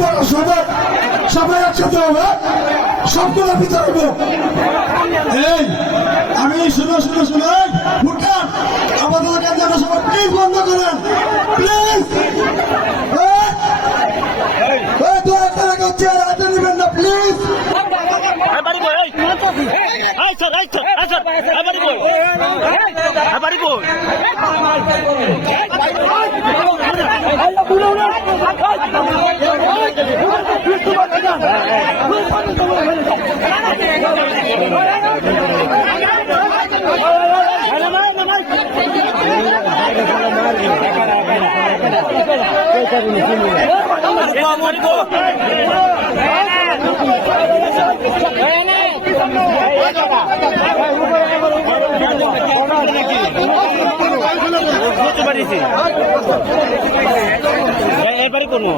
পড়া সবাই সবাই একসাথে হবে, সবগুলো বিচার হবো। এই আমি শুনো ভুটান আমাদের কাছে সবাই প্লিজ বন্ধ করেন, প্লিজ। দু একটা চেয়ার হাতে নেবেন না প্লিজ। এবারে করবো